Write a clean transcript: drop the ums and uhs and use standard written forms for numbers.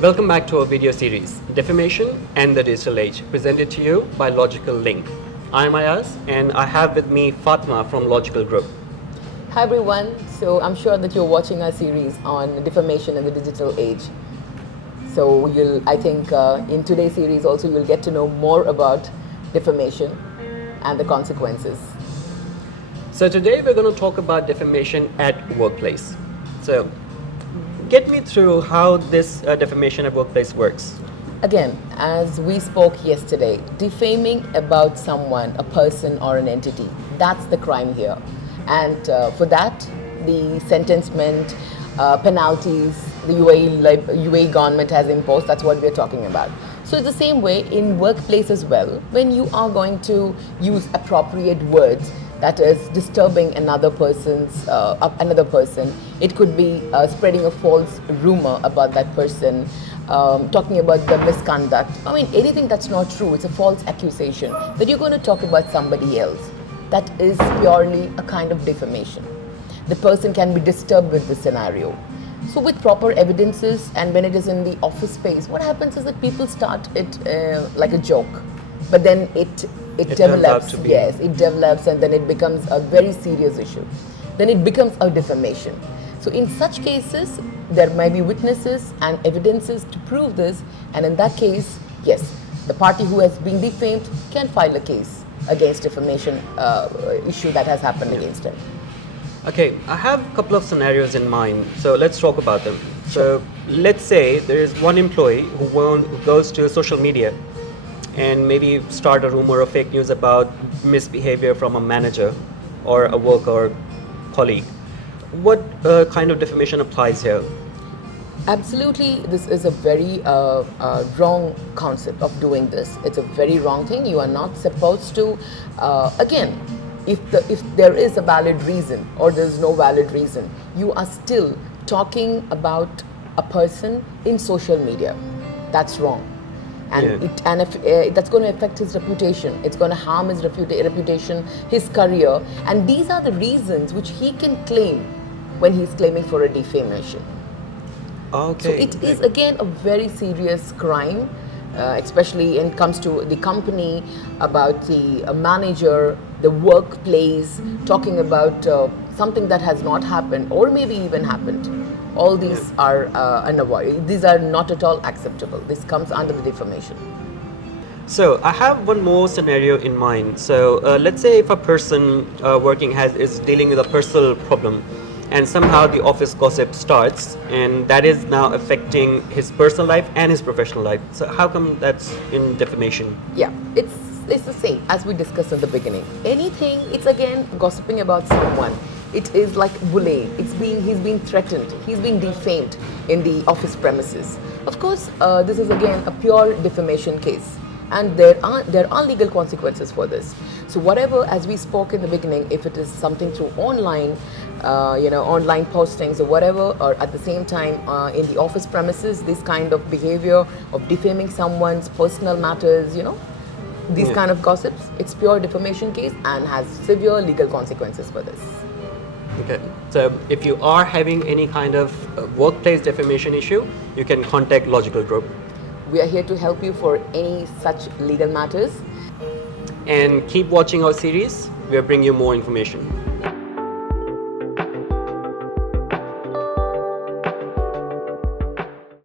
Welcome back to our video series, Defamation and the Digital Age, presented to you by Lawgical Link. I'm Ayaz and I have with me Fathima from Lawgical Group. Hi everyone, so I'm sure that you're watching our series on defamation in the digital age. So I think in today's series also you'll get to know more about defamation and the consequences. So today we're going to talk about defamation at workplace. So get me through how this defamation at workplace works. Again, as we spoke yesterday, defaming about someone, a person or an entity, that's the crime here. And for that, the sentencement, penalties, the UAE government has imposed, that's what we're talking about. So it's the same way in workplace as well. When you are going to use appropriate words, that is disturbing another person, it could be spreading a false rumor about that person, talking about the misconduct. I mean, anything that's not true, it's a false accusation that you're going to talk about somebody else. That is purely a kind of defamation. The person can be disturbed with the scenario. So with proper evidences, and when it is in the office space, what happens is that people start it like a joke, but then it develops. Yes, it develops, and then it becomes a very serious issue. Then it becomes a defamation. So in such cases, there may be witnesses and evidences to prove this, and in that case, yes, the party who has been defamed can file a case against defamation issue that has happened against him. Okay, I have a couple of scenarios in mind, so let's talk about them. So let's say there is one employee who goes to social media and maybe start a rumor or fake news about misbehavior from a manager or a worker or colleague. What kind of defamation applies here? Absolutely, this is a very wrong concept of doing this. It's a very wrong thing. You are not supposed to, again, if there is a valid reason or there is no valid reason, you are still talking about a person in social media. That's wrong. And if that's going to affect his reputation, it's going to harm his reputation, his career, and these are the reasons which he can claim when he's claiming for a defamation. Okay. So it is again a very serious crime, especially when it comes to the company, about the manager, the workplace, talking about something that has not happened or maybe even happened. All these are unavoidable. These are not at all acceptable. This comes under the defamation. So I have one more scenario in mind. So let's say if a person working is dealing with a personal problem, and somehow the office gossip starts, and that is now affecting his personal life and his professional life. So how come that's in defamation? Yeah, it's the same as we discussed at the beginning. Anything, it's again gossiping about someone. It is like bullying. He's being threatened. He's being defamed in the office premises. Of course, this is again a pure defamation case, and there are legal consequences for this. So whatever, as we spoke in the beginning, if it is something through online, online postings or whatever, or at the same time in the office premises, this kind of behavior of defaming someone's personal matters, these kind of gossips, it's pure defamation case and has severe legal consequences for this. Okay, so if you are having any kind of workplace defamation issue, you can contact Lawgical Group. We are here to help you for any such legal matters. And keep watching our series. We'll bring you more information.